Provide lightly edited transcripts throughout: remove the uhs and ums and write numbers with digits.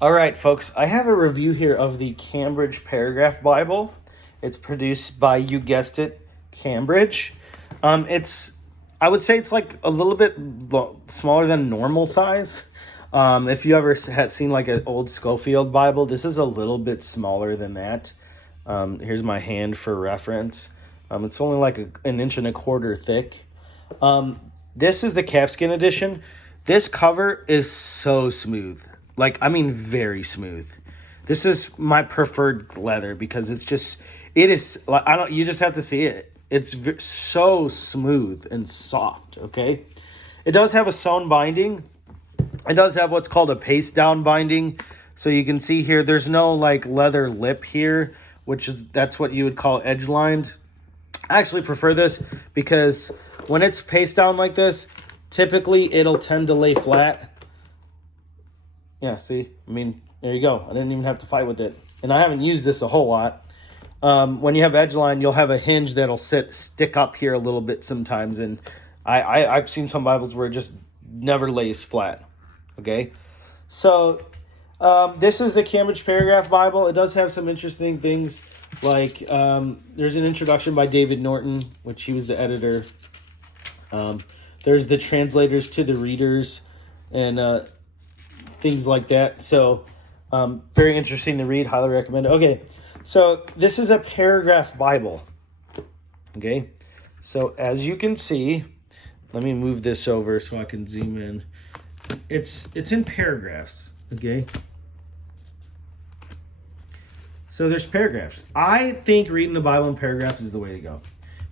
All right, folks, I have a review here of the Cambridge Paragraph Bible. It's produced by, you guessed it, Cambridge. I would say it's like a little bit smaller than normal size. If you ever had seen like an old Schofield Bible, this is a little bit smaller than that. Here's my hand for reference. It's only like an inch and a quarter thick. This is the Calfskin edition. This cover is so smooth. Like, I mean, very smooth. This is my preferred leather because it is, you just have to see it. It's so smooth and soft, okay? It does have a sewn binding. It does have what's called a paste down binding. So you can see here, there's no like leather lip here, that's what you would call edge lined. I actually prefer this because when it's paste down like this, typically it'll tend to lay flat. Yeah, see? I mean, there you go. I didn't even have to fight with it. And I haven't used this a whole lot. When you have edge line, you'll have a hinge that'll stick up here a little bit sometimes. And I've seen some Bibles where it just never lays flat. Okay? So, this is the Cambridge Paragraph Bible. It does have some interesting things. Like, there's an introduction by David Norton, which he was the editor. There's the translators to the readers and things like that. So, very interesting to read. Highly recommend it. Okay, so this is a paragraph Bible. Okay, so as you can see, let me move this over so I can zoom in. It's in paragraphs. Okay, so there's paragraphs. I think reading the Bible in paragraphs is the way to go,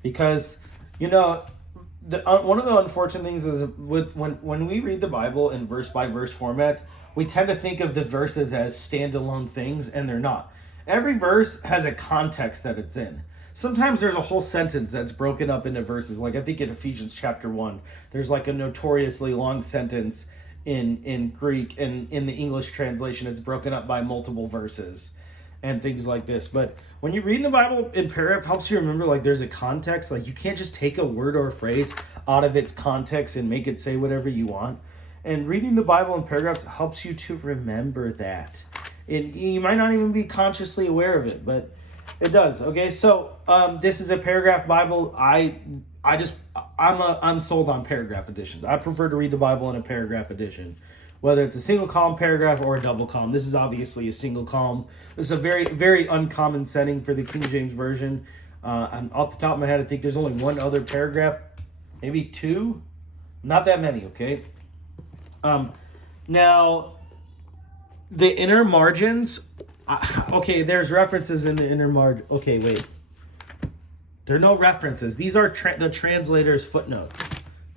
because one of the unfortunate things is when we read the Bible in verse by verse formats, we tend to think of the verses as standalone things, and they're not. Every verse has a context that it's in. Sometimes there's a whole sentence that's broken up into verses. Like I think in Ephesians chapter 1, there's like a notoriously long sentence in Greek, and in the English translation, it's broken up by multiple verses and things like this. But when you read the Bible in paragraph, it helps you remember like there's a context. Like you can't just take a word or a phrase out of its context and make it say whatever you want. And reading the Bible in paragraphs helps you to remember that. You might not even be consciously aware of it, but it does. Okay, so this is a paragraph Bible. I'm sold on paragraph editions. I prefer to read the Bible in a paragraph edition, whether it's a single column paragraph or a double column. This is obviously a single column. This is a very, very uncommon setting for the King James Version. And off the top of my head, I think there's only one other paragraph, maybe two. Not that many, okay? Now, the inner margins, okay, there's references in the inner margin. Okay, wait. There are no references. These are the translator's footnotes,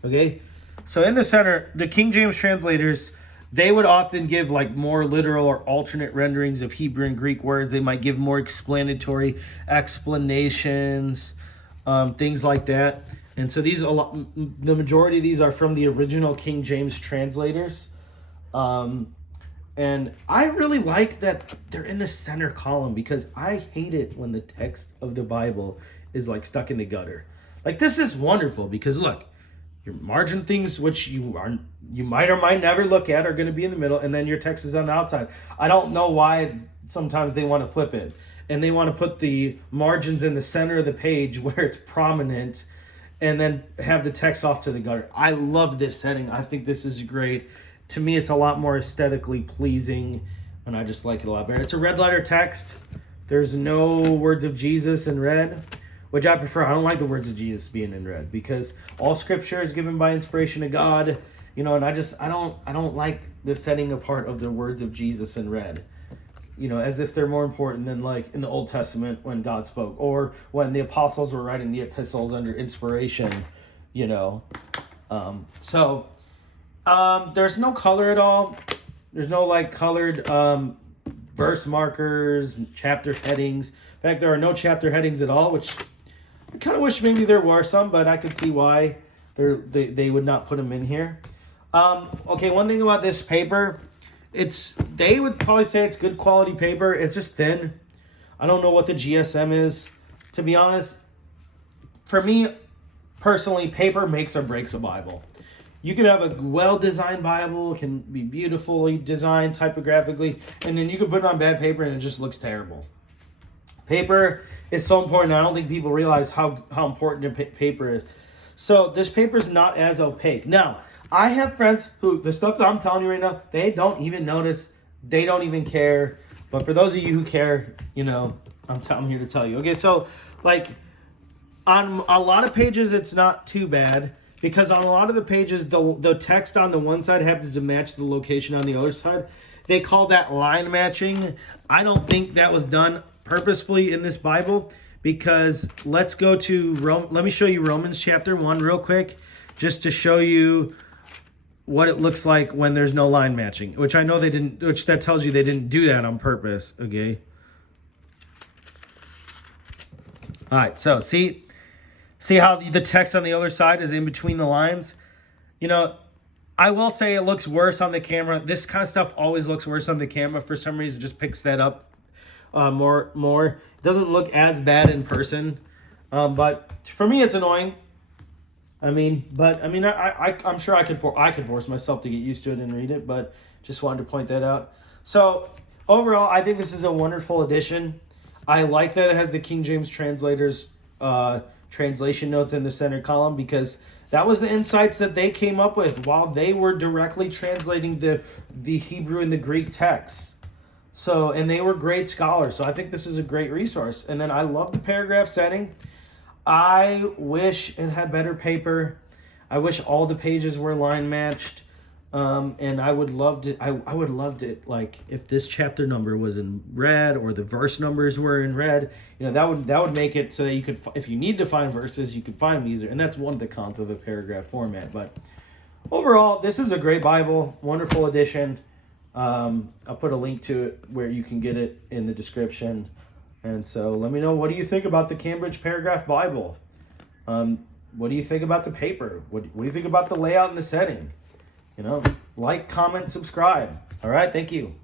okay? So in the center, the King James translators, they would often give like more literal or alternate renderings of Hebrew and Greek words. They might give more explanatory explanations, things like that. And so the majority of these are from the original King James translators. And I really like that they're in the center column, because I hate it when the text of the Bible is like stuck in the gutter. Like this is wonderful because look, your margin things, which you might or might never look at, are going to be in the middle, and then your text is on the outside. I don't know why sometimes they want to flip it, and they want to put the margins in the center of the page where it's prominent, and then have the text off to the gutter. I love this setting. I think this is great. To me, it's a lot more aesthetically pleasing, and I just like it a lot better. It's a red letter text. There's no words of Jesus in red, which I prefer. I don't like the words of Jesus being in red, because all scripture is given by inspiration of God, and I don't like the setting apart of the words of Jesus in red, as if they're more important than like in the Old Testament when God spoke, or when the apostles were writing the epistles under inspiration, there's no color at all. There's no like colored verse markers, chapter headings. In fact, there are no chapter headings at all, which I kind of wish maybe there were some, but I could see why they would not put them in here. Okay, one thing about this paper, they would probably say it's good quality paper. It's just thin. I don't know what the GSM is, to be honest. For me, personally, paper makes or breaks a Bible. You could have a well-designed Bible, it can be beautifully designed typographically, and then you could put it on bad paper and it just looks terrible. Paper is so important. I don't think people realize how important paper is. So this paper is not as opaque. Now, I have friends who, the stuff that I'm telling you right now, they don't even notice. They don't even care. But for those of you who care, you know, I'm here to tell you. Okay, so like on a lot of pages, it's not too bad. Because on a lot of the pages, the text on the one side happens to match the location on the other side. They call that line matching. I don't think that was done purposefully in this Bible, because let's go to let me show you Romans chapter 1 real quick, just to show you what it looks like when there's no line matching, which I know they didn't, which that tells you they didn't do that on purpose, okay? All right, so see how the text on the other side is in between the lines? You know, I will say it looks worse on the camera. This kind of stuff always looks worse on the camera. For some reason, it just picks that up more. It doesn't look as bad in person. But for me, it's annoying. I'm sure I could force myself to get used to it and read it, but just wanted to point that out. So overall, I think this is a wonderful edition. I like that it has the King James translators translation notes in the center column, because that was the insights that they came up with while they were directly translating the Hebrew and the Greek texts. So, and they were great scholars. So I think this is a great resource. And then I love the paragraph setting. I wish it had better paper. I wish all the pages were line matched. And I would love to, I would love it, like, if this chapter number was in red or the verse numbers were in red, you know, that would make it so that you could, if you need to find verses, you could find them easier. And that's one of the cons of a paragraph format. But overall, this is a great Bible, wonderful edition. I'll put a link to it where you can get it in the description. And so let me know, what do you think about the Cambridge Paragraph Bible? What do you think about the paper? What do you think about the layout and the setting? You know, like, comment, subscribe. All right, thank you.